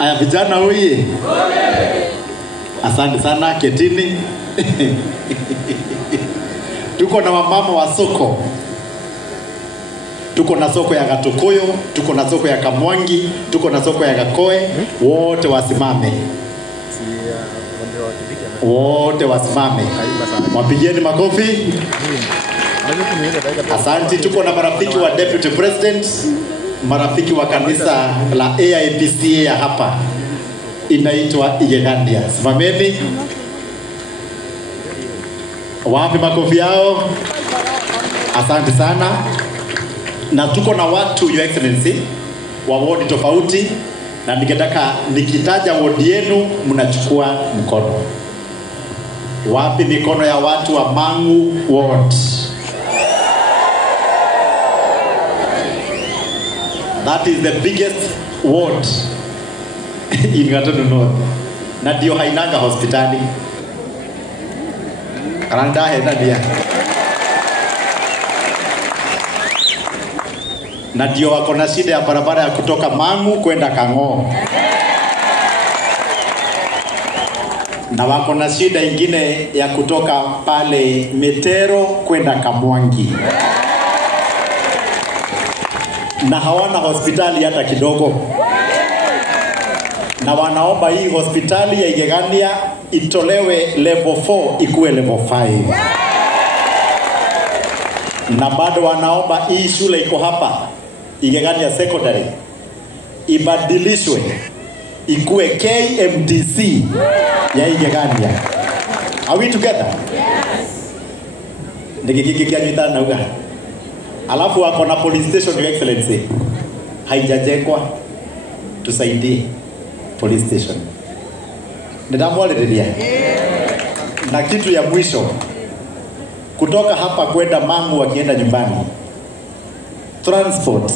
Aya vijana hoye. Asante sana, ketini. Tuko na wamama wa soko. Tuko na soko ya Gatukuyu, tuko na soko ya Kamwangi, tuko na soko ya Gakoe, wote wasimame. Wote wasimame. Wapigieni makofi. Asante. Tuko na marafiki wa Deputy President, marafiki wa kanisa la AIPCA ya hapa inaitwa Igegandia. Simameni. Wapi makofi yao? Asante sana. Na tuko na watu, Your Excellency, wa wodi tofauti, na ningetaka nikitaja wodi yenu mnachukua mkono. Wapi mikono ya watu wa Mangu ward? That is the biggest ward in Gatundu North. Na ndio hainanga hospitali. Karanda hena dia. Na ndio wako na shida ya barabara ya kutoka Mangu kwenda Kang'o. Na wako na shida ingine ya kutoka pale Metero kwenda Kamwangi. Na hawana hospitali hata kidogo. Na wanaomba hii hospitali ya Igegandia itolewe level 4 ikuwe level 5. Na bado wanaomba hii shule iko hapa Igegandia Secondary ibadilishwe ikuwe KMTC ya Igegandia. Are we together? Yes. Nikikikia nyitana na uga. Alafu wako na police station, Your Excellency. Haijajengwa. Tusaidie police station. Ndamwaleria. Na kitu ya mwisho, kutoka hapa kwenda Mangu wakienda nyumbani, transport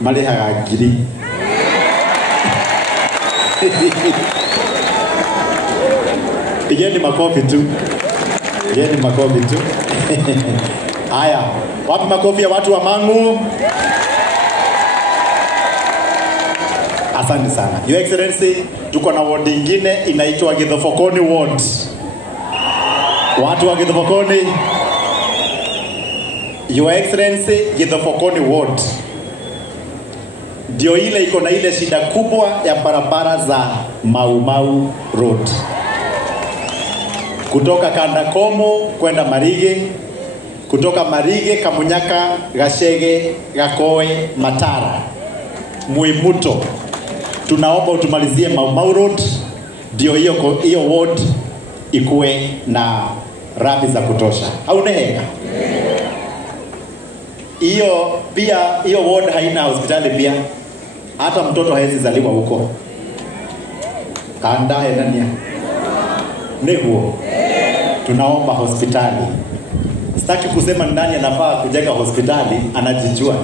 maliha giri. Pigeni makofi tu. Pigeni makofi tu. Haya, wapi makofi ya watu wa Mangu? Asante sana. Your Excellency, tuko na ward nyingine inaitwa Githofokoni ward. Watu wa Githofokoni. Your Excellency, Githofokoni ward ndio ile iko na ile shida kubwa ya barabara za Mau Mau Road. Kutoka Kandakomo kwenda Marige, kutoka Marige Kamunyaka, Gashege, Gakoe, Matara, Muimuto. Tunaomba utumalizie Mau Mau Road ndio hiyo ward ikuwe na rami za kutosha. Au neheka? Hiyo pia hiyo ward haina hospitali pia. Hata mtoto hawezi zaliwa huko. Kanda enania. Neguo. Tunaomba hospitali. Sitaki kusema nani anafaa kujenga hospitali, anajijua.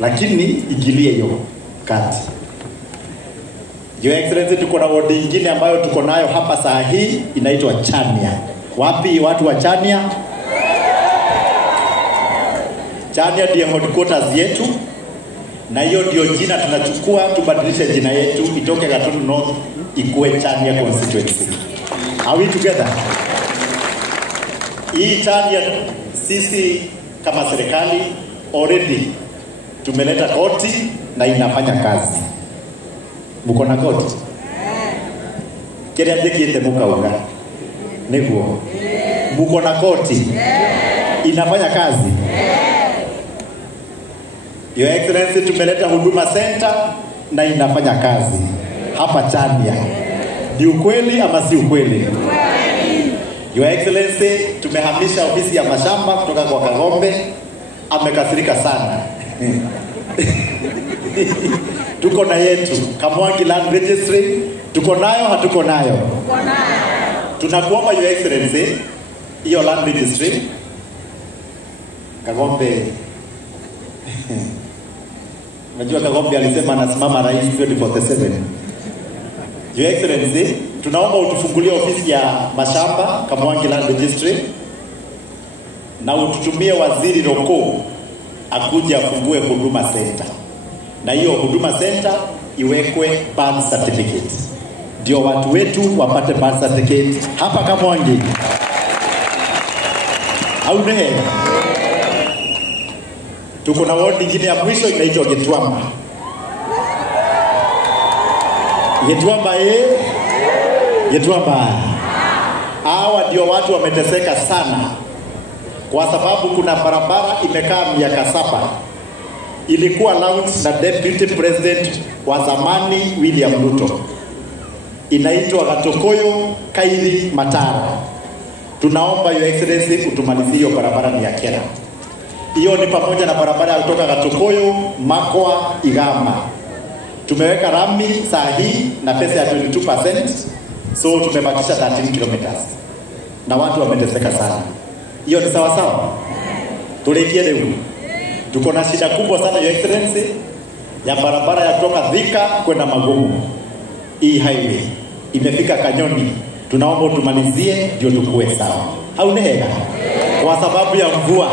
Lakini igilie hiyo kati. Your Excellency, tuko na ward nyingine ambayo tuko nayo hapa saa hii inaitwa Chania. Wapi watu wa Chania? Chania ndio headquarters yetu. Na hiyo ndio jina tunachukua, tubadilishe jina yetu itoke Gatundu North ikuwe Chania constituency. Are we together? Hii Chania sisi kama serikali already tumeleta koti na inafanya kazi. Muko na koti? Kile ndikiete mukauga. Neguo. Muko na koti? Inafanya kazi? Your Excellency, tumeleta huduma center na inafanya kazi hapa Chania. Ni ukweli ama si ukweli? Your Excellency, tumehamisha ofisi ya mashamba kutoka kwa Kagombe. Amekasirika sana. Tuko na yetu Kamwangi Land Registry. Tuko nayo hatuko nayo? Tuko nayo. Tunakuomba Your Excellency, hiyo land registry Kagombe. Najua Kagombe alisema anasimama rais 2047. Your Excellency, tunaomba utufungulie ofisi ya mashamba Kamwangi Land Registry na ututumie waziri Roko akuje afungue huduma center. na hiyo Huduma Center iwekwe birth certificate, ndio watu wetu wapate birth certificate hapa Kamwangi. Au nehe? Tuko na ward nyingine ya mwisho inaitwa Gitwamba. Gitwamba Gitwamba. Hawa ndio watu wameteseka sana, kwa sababu kuna barabara imekaa miaka 7. Ilikuwa launch na Deputy President wa zamani William Ruto. Inaitwa Gatokoyo Kairi Matara. Tunaomba Your Excellency utumalizie hiyo barabara ni ya kera. Hiyo ni pamoja na barabara ya kutoka Gatokoyo Makwa Igama. Tumeweka rami saa hii na pesa ya 22%, so tumebakisha 13 kilometers. Na watu wameteseka sana. Hiyo ni sawa sawa? Tulikie leo. Tuko na shida kubwa sana Your Excellency ya barabara ya kutoka Thika kwenda Magumu. Hii highway imefika Kanyoni. Tunaomba tumalizie ndio tukue sawa. Au nehega? Kwa sababu ya mvua.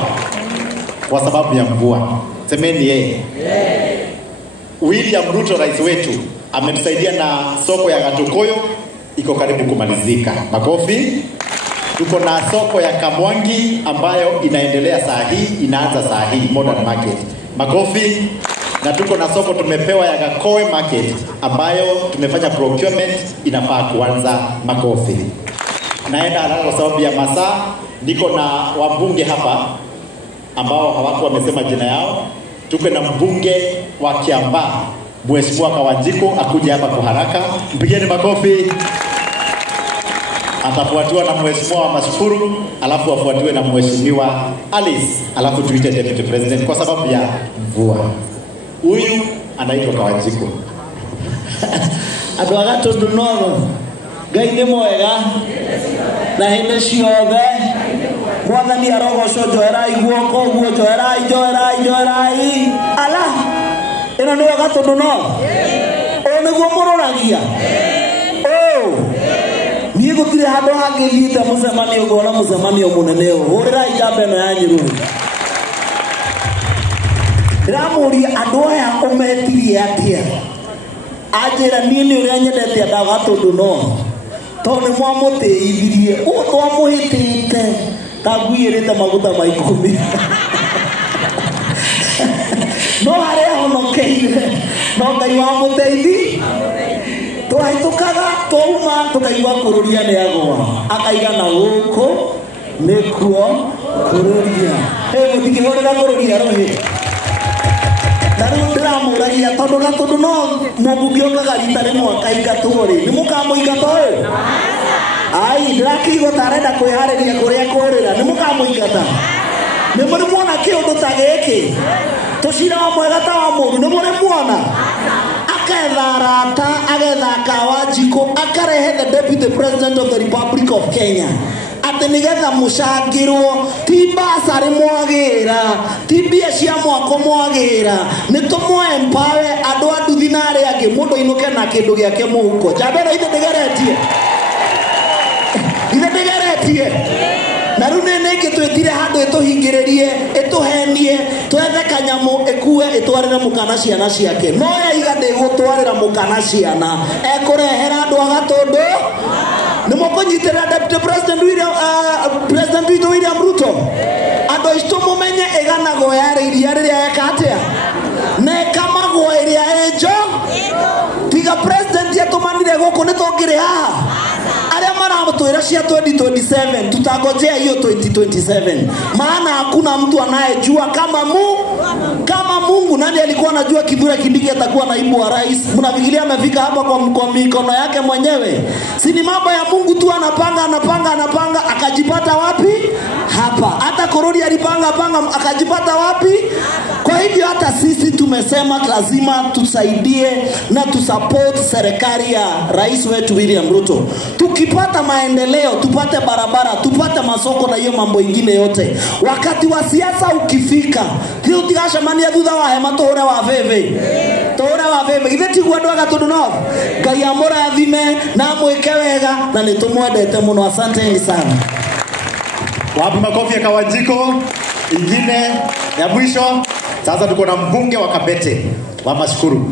Kwa sababu ya mvua. Semeni yeye. William Ruto rais wetu ametusaidia na soko ya Gatokoyo iko karibu kumalizika. Makofi. Tuko na soko ya Kamwangi ambayo inaendelea saa hii, inaanza saa hii modern market. Makofi. Na tuko na soko tumepewa ya Gakoe market ambayo tumefanya procurement inafaa kuanza. Makofi. Naenda haraka kwa sababu ya masaa. Niko na wabunge hapa ambao hawako wamesema jina yao. Tuko na mbunge wa Kiambaa Mheshimiwa Kawanjiko akuje hapa kwa haraka. Mpigeni makofi. Atafuatiwa na Mheshimiwa wa Mashukuru, alafu afuatiwe na Mheshimiwa Alice, alafu tuite Deputy President kwa sababu ya mvua. Huyu anaitwa Kawanjiko. Adwagato dunoro. Gaine mwega. Na hende ciothe. Mwathani arogoco njoerai guoko guo njoerai. Ala. Ino ni Wagato dunoro. Niguo muroragia. Niĩ gũtirĩ handũ hangĩ thiĩte mũcemanio ngona mũcemanio mũnene ũũ. Hũrĩrai njamba ĩno ya Nyĩrũrũ. Ndĩramũria andũ aya ũmetirie atĩa? Anjĩra niĩ nĩ ũrĩa nyendete andũ a Gatũndũ no. Tondũ nĩ mwamũtĩithirie. Ũũ twamũhĩtĩte. Ta nguiyĩrĩte maguta ma 10. No harĩa honokeire. No Ngai wamũteithia. Twahĩtũkaga twauma tukaigua kũrũria nĩ agwa. Akaiga na gũkũ nĩkuo kũrũria. Mũtikĩhũrĩra kũrũria rũhĩ. Na rĩu ndĩramũragia tondũ Gatũndũ no mũmbunge okaga rita rĩmwe akaingatwo rĩ. Nĩ mũkamũingata ũyũ? Ai, ndĩrakĩigua ta arenda kwĩharĩria kũrĩa kũrĩra. Nĩ mũkamũingata? Nĩ mũrĩ muona kĩũndũ ta gĩkĩ? Tũcira wa mwega ta wa mũũru nĩ mũrĩ muona? Agetha arata, agetha Kawanjiko, akarehe the Deputy President of the Republic of Kenya. Atĩ nĩgetha mũcangĩrwo, ti basarĩ mwagĩra, ti mbia cia mwako mwagĩra, nĩ tũmũ-empower andũ a nduthi na arĩa angĩ, mũndũ ainũke na kĩndũ gĩake mũhuko. Njamba ĩno ithe ndĩgeretie? Ithe ndĩgeretie? Na rĩu nĩ twĩtire handũ ĩtũhingĩrĩrie, ĩtũhenie, twethe kanyamũ ĩkue ĩtwarĩre mũkana ciana ciake. No yaiga ndĩgũtwarĩra mũkana ciana, ekũrehera andũ a Gatũndũ. Nĩ mũkũnyitĩrĩra Deputy President William Ruto. Andũ aitũ mũmenye ĩganagwo yarĩ iria rĩrĩa eka atĩa? Na ĩkamagwo ĩrĩa ĩnjo. Tiga president yatũmanire gũkũ nĩ tũngĩrĩ haha. Arĩa maramũtwĩra cia 2027 tutangojea hiyo 2027. Maana hakuna mtu anayejua kama Mungu. Nani alikuwa anajua Kithure Kindiki atakuwa naibu wa rais? Mnafikiria amefika hapa kwa mikono yake mwenyewe? Si ni mambo ya Mungu tu, anapanga akajipata wapi? Hapa. Hata Korori alipanga akajipata wapi? Kwa hivyo hata sisi tumesema lazima tusaidie na tusupport serikali ya rais wetu William Ruto. Tukipata maendeleo, tupate barabara, tupate masoko na hiyo mambo ingine yote. Wakati wa siasa ukifika, hiyo tigashamania thutha wa hema tũhũre wa veve. Tũhũre wa veve. Ithe tiguo andũ a Gatũndũ no. Ngai amũrathime na mwĩke wega na nĩ tũmwendete mũno. Asanteni sana. Wapi makofi ya Kawanjiko? Ingine ya mwisho. Sasa tuko na mbunge wa Kabete. Wamashukuru.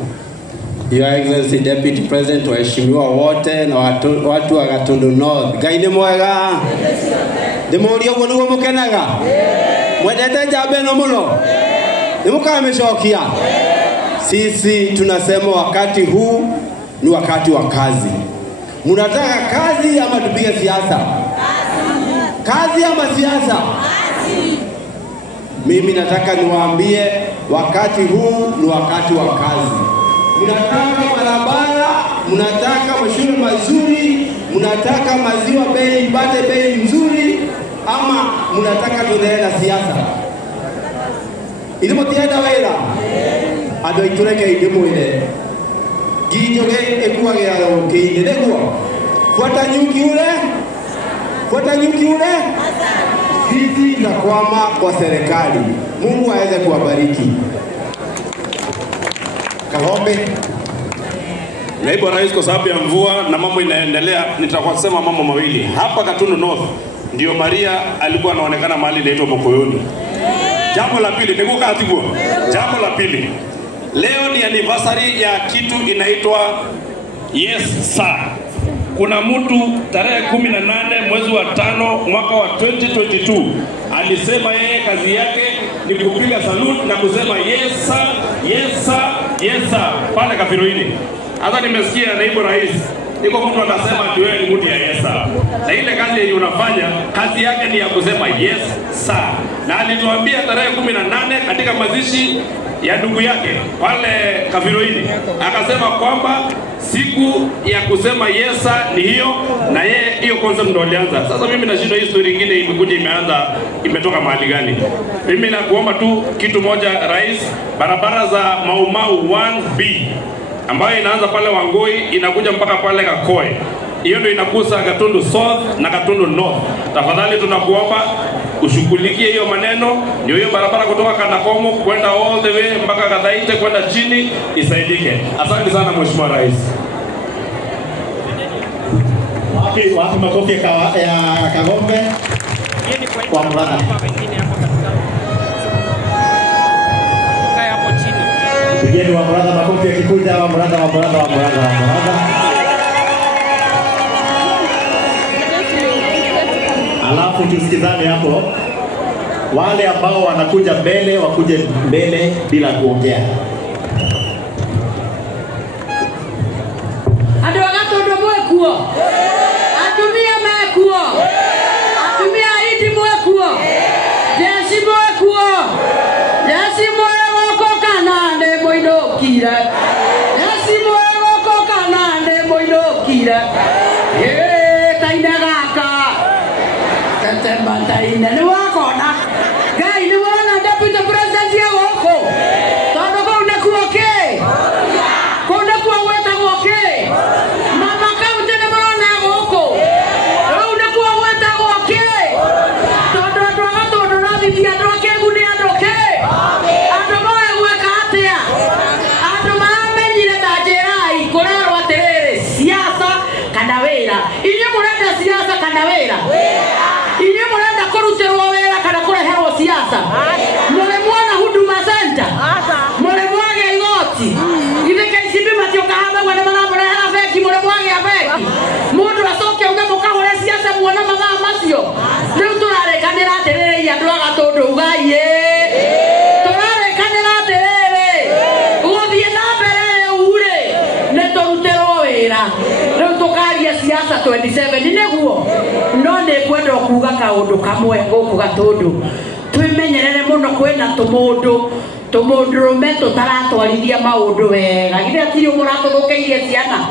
Your Excellency Deputy President, waheshimiwa wote na watu wa Gatundu North. Ngai nĩ mwega. Ndĩmũũria ũguo nĩguo mũkenaga. Mwendete njamba ĩno mũno. Nĩmũkamĩcokia. Sisi tunasema wakati huu ni wakati wa kazi. Mnataka kazi ama tupige siasa? Kazi ama siasa? Mimi nataka niwaambie wakati huu ni wakati wa kazi. Mnataka barabara, mnataka mashule mazuri, mnataka maziwa bei ipate bei nzuri, ama mnataka tuendelee na siasa? Ilimo tienda wera. Ado itureke idimo ile. Gijoge ekuagira rokeine neguo. Fuata nyuki ule. Fuata nyuki ule. Sisi na kwama kwa serikali. Mungu aweze kuwabariki. Kagombe. Naibu Rais, kwa sababu ya mvua na mambo inaendelea, nitakwasema mambo mawili. Hapa Gatundu North ndio Maria alikuwa anaonekana mahali inaitwa Mokoyoni. Jambo la pili, nikuka atiguo. Jambo la pili. Leo ni anniversary ya kitu inaitwa Yes Sir. Kuna mtu tarehe 18 mwezi wa 5 mwaka wa 2022 alisema yeye kazi yake ni kupiga salute na kusema yes sir, yes sir, yes sir pale Kafiroini. Hata nimesikia Naibu Rais niko mtu anasema ati wewe ni mtu ya yes sir. Na ile kazi yenye unafanya kazi yake ni ya kusema yes sir. Na alituambia tarehe 18 katika mazishi ya ndugu yake pale Kafiroini akasema kwamba siku ya kusema yesa ni hiyo, na yeye hiyo concept ndo alianza. Sasa mimi nashindwa hii story nyingine imekuja imeanza imetoka mahali gani? Mimi nakuomba tu kitu moja Rais, barabara za Maumau 1B ambayo inaanza pale Wangoi inakuja mpaka pale Kakoe, hiyo ndio inakusa Gatundu South na Gatundu North. Tafadhali tunakuomba ushughulikie hiyo maneno, ndio hiyo barabara kutoka Kanakomo kwenda all the way mpaka Kadhaite kwenda chini isaidike. Asante sana Mheshimiwa Rais. Wapi makofi ya Kagombe kwa Murang'a. Pigeni wa Murang'a makofi ya kikuja wa Murang'a. Alafu tusikizane hapo. Wale ambao wanakuja mbele wakuje mbele bila kuongea. Ado Gatundu mwekuo. Atumia mekuo. Atumia iti mwekuo. Jesi mwekuo. Jesi mweko kanande moidokira. Jesi mweko kanande moidokira. Taina gaka. Taina ni wakona. Gai ni wana Deputy President ya wako. Tondo kwa unakuwa ke. Kwa unakuwa weta woke. Mama kaunti ni mwana wako. Unakuwa weta woke. Tondo adoga tondo rabi pia doke guni adoke. Adoga weka atia. Adoga menyire tajerai. Korero aterere siasa kanawera. Inye murenda siasa kanawera. Inye murenda kuruterwa wera kana kureherwo siasa. Mure mwana Huduma Center. Mure mwage igoti. Ile KCB matioka haba wana marabara afeki mure mwage afeki. Mundu asoke ungemo kahore siasa muona mathaa macio. Riu turarekanira atiriri ya ndwa Gatundu ugaie. Turarekanira atiriri. Uthie na mbere ure. Ne turuterwo wera. Riu tukaria siasa 27 neguo. No ne kwenda kuga kaundu kamwe guku Gatundu. Twimenyerere muno kwina tumurume tutaratwarithia maundu wega githia tiri muratuthukiirie ciana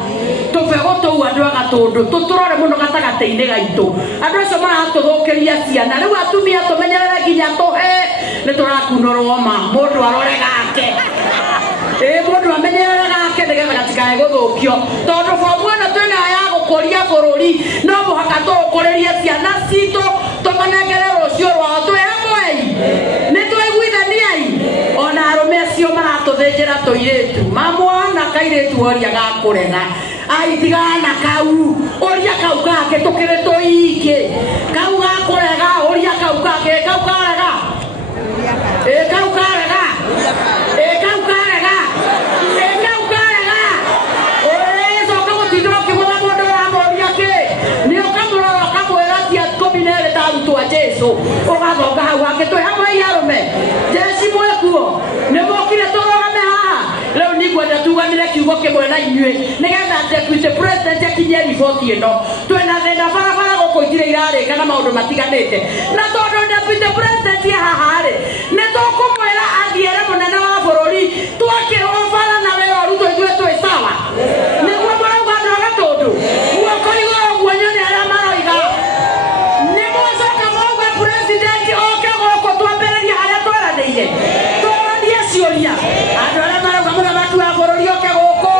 tubego tou andu a Gatundu tuturore muno gatagati-ini gaitu andu acio maratuthukiria ciana riu atumia tumenyerere nginya tuhe ni turakunorwo ma mundu arore gake mundu amenyerere gake nigetha gatikae guthukio tondu bomu ino twina ya gukuria bururi no muhaka tukuririe ciana citu tumanengere rucio rwao twi hamwe ni twiguithaniai ona arume acio maratuthinjira tuiritu mamwana kairitu oria gakurega aitigana kau oria kau gake tukiri tuiki kau gakurega oria kau gake kau karega kau karega kau karega kiugo kimwe na inyuĩ nigetha deputy president akinye riboti ĩno twĩna thĩna barabara gũkũ itire irarĩka na maũndũ matiganĩte na tondũ deputy president haha-rĩ nĩ tũkũmwĩra athiĩre mũnene wa bũrũri twakĩrwo bara na wĩra ũrutwo ithuĩ twĩ sawa nĩguo mũrauga andũ a Gatũndũ guoko igũrũ ũguo nyone arĩa maroiga nĩ mũcoka mauga president oke gũkũ twambĩrĩria harĩa twaranĩire tũũrie ciũria andũ arĩa marauga mũthamaki wa bũrũri oke gũkũ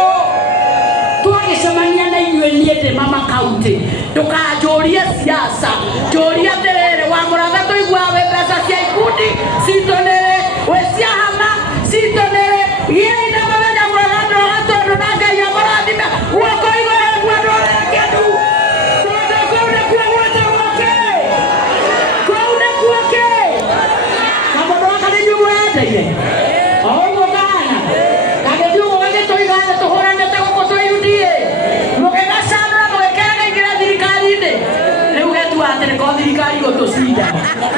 twagĩcemania na inyuĩ niĩ ndĩ mama kaunti ndũkanjũrie siasa njũria atĩrĩrĩ wa mũratha tũiguaga wĩ mbeca cia ikundi citũ nĩrĩ wĩ cia hama citũ nĩrĩ gĩai na mũthenya mwega andũ a Gatũndũ na Ngai amũrathime guoko igũrũ ũguo andũ arĩa akenu tondũ kũu nĩkuo gwĩtagwo kĩ kũu nĩkuo kĩ na mũndũ waka nĩ inyuĩ mweyendeire o ũguo kahana gagĩthiĩ ũguo gagĩtũiga thĩ tũhũranĩte gũkũ twĩ UDA mũgĩgacamũra mũgĩkeraga ingĩra thirikari-inĩ rĩu getua atĩ nĩko thirikari gũtũcinda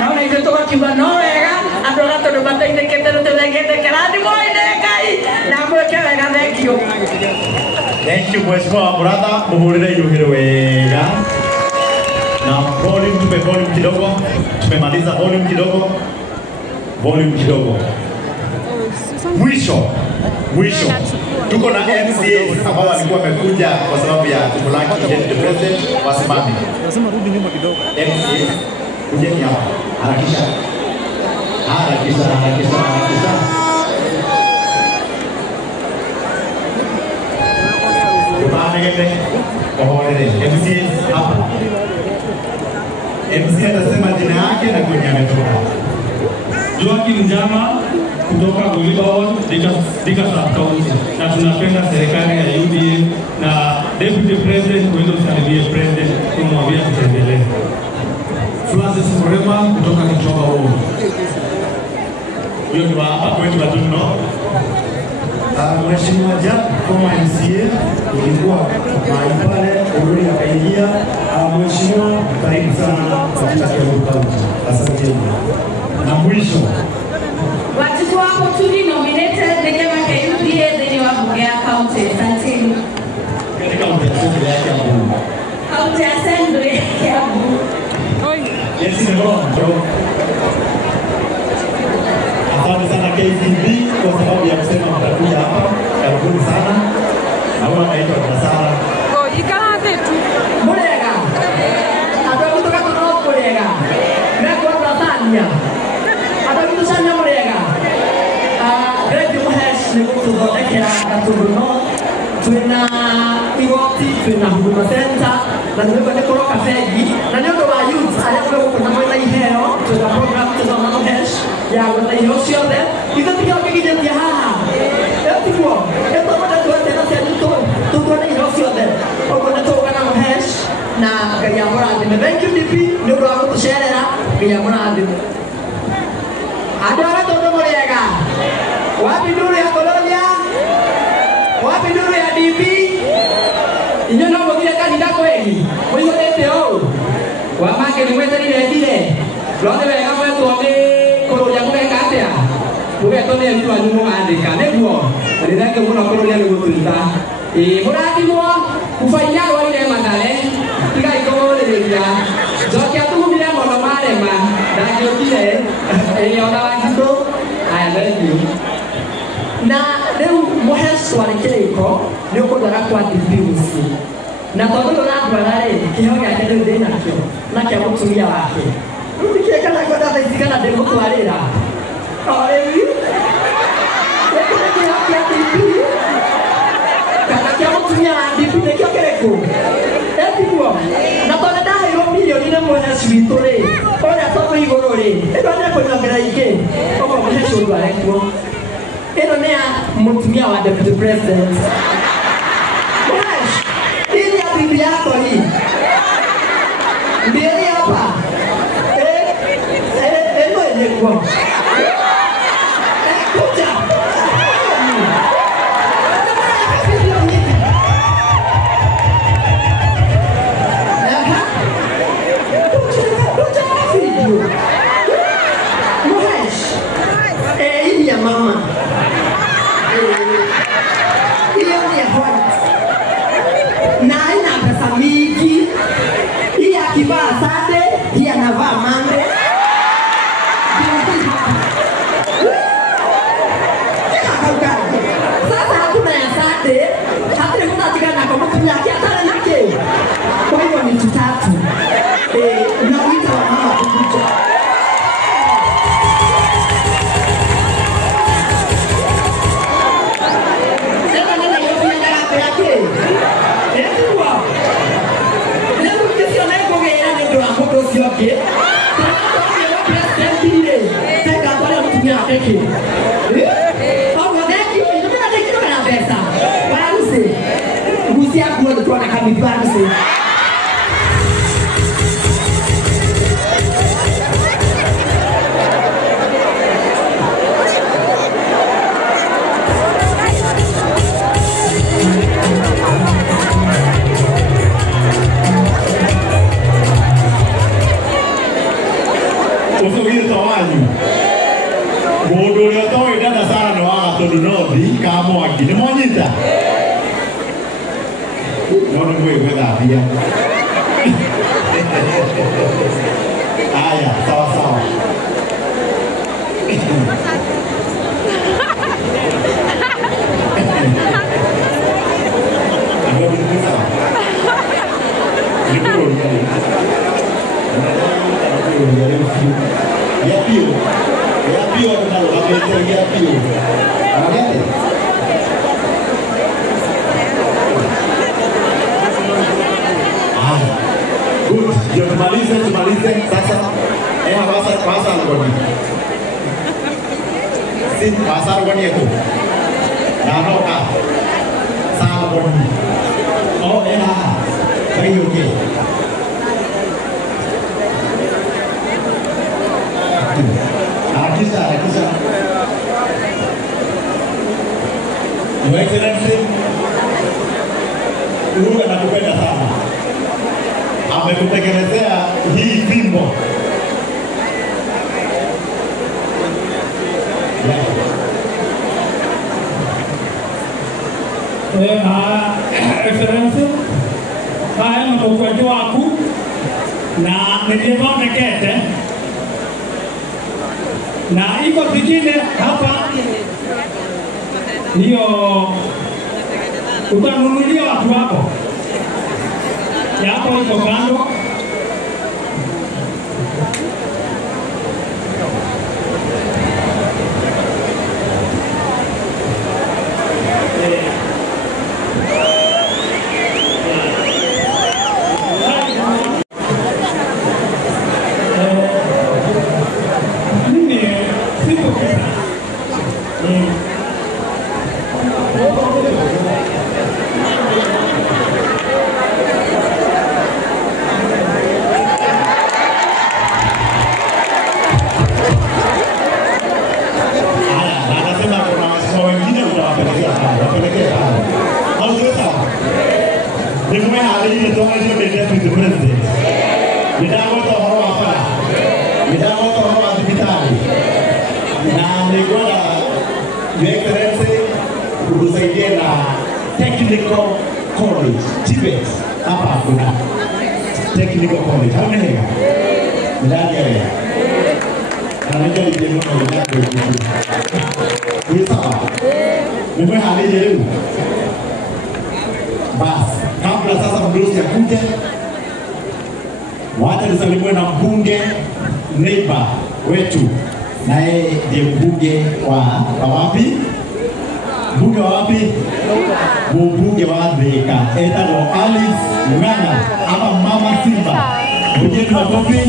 no na ithuĩ tũgakiuga no wega andũ a Gatũndũ mateithĩkĩte nĩtũthengete kĩrathimo-inĩ Ngai na mwĩke wega thengio. Thank you Mheshimiwa wa Muratha, muhurire Ihũgĩro wega. Na volume tupe volume kidogo. Tumemaliza volume kidogo. Volume kidogo. Mwisho. Tuko na MCAs ambao walikuwa wamekuja kwa sababu ya kumlaki Deputy President wasimame. Lazima rudi nyuma kidogo. MCAs kujeni hapa. Harakisha. Tumamegete kohorere MCAs hapa. MC atasema jina yake na kwenye ametoka. Joakim Njama kutoka Golibaon, Thika Sub-County, na tunapenda serikali ya UDA na Deputy President kwenda usalimie President kumwambia tutembelee. Francis Mrema kutoka Kichoma Road. Huyo ni wa hapa kwetu Gatũndũ. Mheshimiwa Jack kama MCA ilikuwa mahali pale urudi akaingia. Mheshimiwa karibu sana katika Kiambu County. Asante. Na mwisho watu wako tuli nominated nikema KUDA dhini wa Bugea County. Asante. katika mtandao ya Kiambu. County Assembly ya Kiambu. Yes, ndio. Asante sana KCB kwa sababu ya kusema mtakuja hapa. Karibuni sana. Na wao wanaitwa Nasara. Mulega andũ a gwitũ Gatũndũ no kũrega mekwo Tanzania andũ a gwitũ Chania mũrega Thengiũ Mũheci nĩ gũtũthondekera Gatũndũ no twĩna igoti twĩna Huduma Center na nĩguo nĩ kũroka bengi na nĩ ũndũ wa youth arĩa megũkũ na mwĩna iheo twĩna program tũthoma Mũheci ya gwetha iheo ciothe ithuĩ tikĩkinyĩtie haha tiguo ĩtũmĩte twetĩra cianyu tũtuone iheo ciothe ũguo nĩ tũgana Mũheci na Ngai amũrathime. Thank you DP nĩ ũndũ wa gũtũcerera. Ngai amũrathime. Andũ a Gatũndũ mũrĩega wapi nduru ya Kolonia wapi nduru ya DP inyuĩ no mũthire kanitha kweli mũihũrĩte ũũ wamake nĩ mweterire ndire no nĩ wega mwetwo nĩ kũrũria mũgeka atĩa mũgetwo nĩ aruti wanyu mũgandĩka nĩguo na nĩ thengiũ mũno kũrũria nĩ gũtũruta mũrathimwo kũbaiya rwarire Mathare tigai kũgũrĩrĩria njokia tugumire mũno marema ndangĩũkire ona Wangitũ aya thengiũ na rĩu Mũheci twarĩ kĩrĩko nĩ ũkũndwara kwa DP mũciĩ na tondũ ndũrandwara-rĩ kĩheo gĩake rĩu ndĩ nakĩo na kĩa mũtumia wake rĩu ndikĩrĩkana kwenda thaa ici kana ndĩmũtwarĩra o rĩu gĩkĩ nĩ kĩheo kĩa DP kana kĩa mũtumia wa DP nĩkĩo kĩrĩkũ etiguo na tondũ ndaheirwo milioni nĩ Mũheci witũ-rĩ ũrĩa tondũ igũrũ-rĩ ĩno nĩekũnyongera ingĩ ũguo Mũheci ũndware kuo ĩno nĩ ya mũtumia wa Deputy President Mũheci hii ni ya bibi yako hii ndiye hapa ĩno ĩnĩkuo kuja Mama. Iya white. Na ina pesa mingi. Hii akivaa Sunday, hii anavaa Monday. Sasa hakuna ya Sunday, hata kuna tigana kwa mtu yake hata nake. Kwa hiyo ni tutatu. Na wito wa mama kukuja. Sasa nenda yote ngara yake. Etuwa. Leo ukisikia na kugera ndio hapo sio yake. Teka kwa mtu yake. Gusia kuwa ndio anakamibana. Usogeza wanyu. Mundu uria toidana sana no agatondu nothi kamwaki ni monyita. Nono mwe gwethambia. Aya, sawa sawa. Tumalize sasa. Pasa ngoni. Si pasa ngoni itu. Nanoka. Sama ngoni. Oh ya. Baik okey. Kisah. Your Excellency, Uhuru anatupenda sana. Amekutengenezea hii fimbo. Excellency, haya ni mkwaji waku na nilivyoonekete na iko zingine hapa hiyo utanunulia watu wako yako iko kando. Technical College, Tibet, hapa kuna Technical College, hauna hela? Ndani ya hela. Anajua ni jengo la ndani. Ni sawa. Mimi hali leo. Bas, kabla sasa mdosi akuje, wacha nisalimwe na mbunge neighbor wetu. Naye ndiye mbunge wa wapi? Mbunge wa wapi? Mbunge wa Thika. Etagwo Alice Ng'ang'a ama Mama Simba. Mjeni makofi.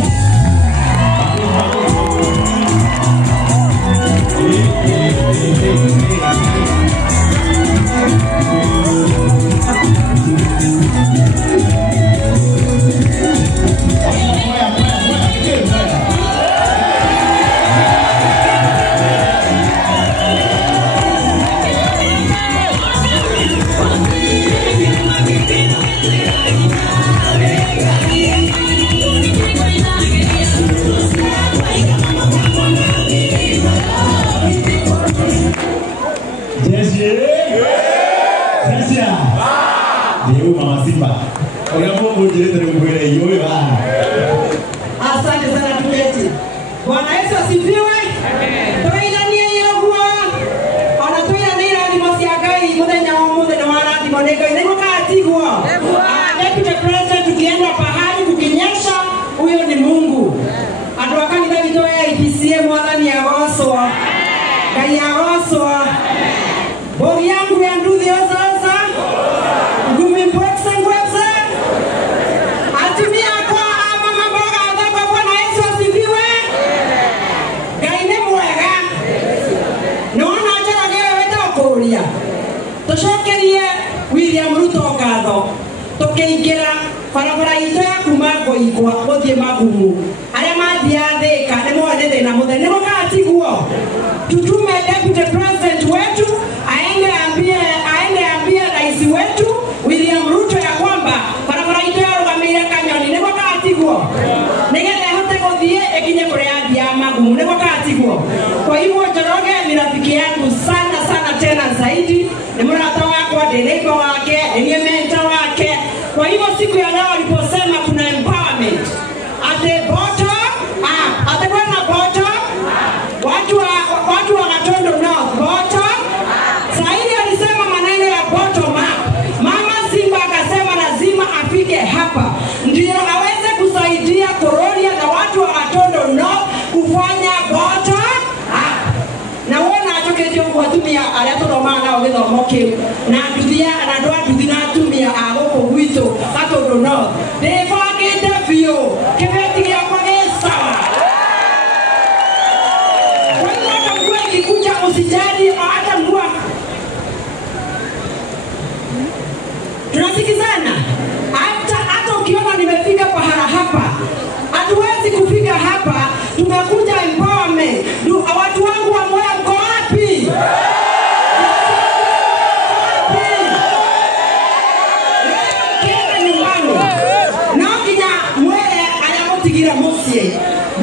Maisha. Ndio mama Simba. Unapo mjirete ni mwele yowe ba. Asante sana tuketi. Bwana Yesu asifiwe. Tuinanie yogwa. Ona tuinanie ni masiagai muthenya wa muthenya wa radi moneka inego katigwa. Deputy President tukienda pahali kukinyesha huyo ni Mungu. Andu akanitha wito ya IPCA mwathani agocwa. Ngai agocwa. Bogi yangu ya nduthi sasa. Ngumi mpoksa ngweza. Atumia kwa mama mboga adhaka Bwana Yesu asifiwe. Ngai ni mwega. Naona acha leo weta kuria. Tushokerie William Ruto ngatho. Tukiingira barabara itu ya kuma Ngoigwa guthie Magumu. Aria mathia Thika ni mwone thina muthenya ni gukatigwo. Tutume Deputy President wetu aende ambie rais wetu William Ruto ya kwamba barabara itu ya Rugamire Kanyoni ni gukatigwo. Nigetha hote guthie ekinye kuria athia Magumu ni gukatigwo. Kwa hivyo Njoroge ni rafiki yangu sana tena zaidi. Ni mrata wako, ni neighbor wake, ni mentor wake. Kwa hivyo siku ya leo aliposema kuna empowerment at the bottom up, at the bottom watu wa Gatondo North bottom. Saidi alisema maneno ya bottom up. Mama Simba akasema lazima afike hapa ndio aweze kusaidia Kororia na watu wa Gatondo North kufanya bottom up. Na wona atoketio kuwatumia aliatoroma nao githomo kiu na nduthia na ndo nduthina atumia agoko gwito Gatondo North ndebangite biu kibeti gya kwa sawa. Kwa hiyo hata mvua ikikuja usijali, hata mvua tunasikizana. Hata ukiona nimefika pahala hapa, hatuwezi kufika hapa. Tumekuja empowerment. Watu wangu wa Mwea mko wapi?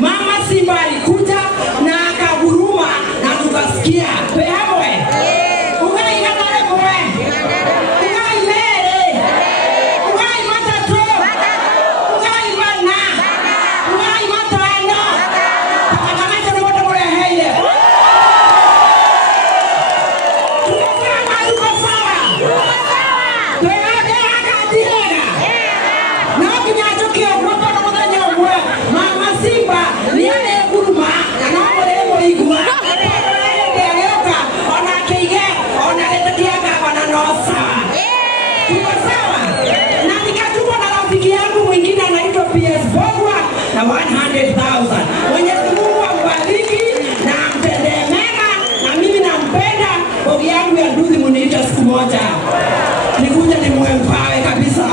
Mama Simba alikuja na akaguruma na tukasikia peamwe ugai kadare mwe ugai mere ugai matatu ugai mana ugai matano kama ndio watu wale haile tuko sawa tunaje akatira na kinyacho kwa Mama Simba ni ale kuruma na wale Ngoigwa ndio ona kige ona letakiaga ona nosa tuko sawa. Na nikatuma na rafiki yangu mwingine anaitwa PS Bogwa na 100,000. Mwenyezi Mungu ambariki na amtendee mema, na mimi nampenda. Bogi yangu ya nduthi muniita siku moja nikuja nimwempawe kabisa.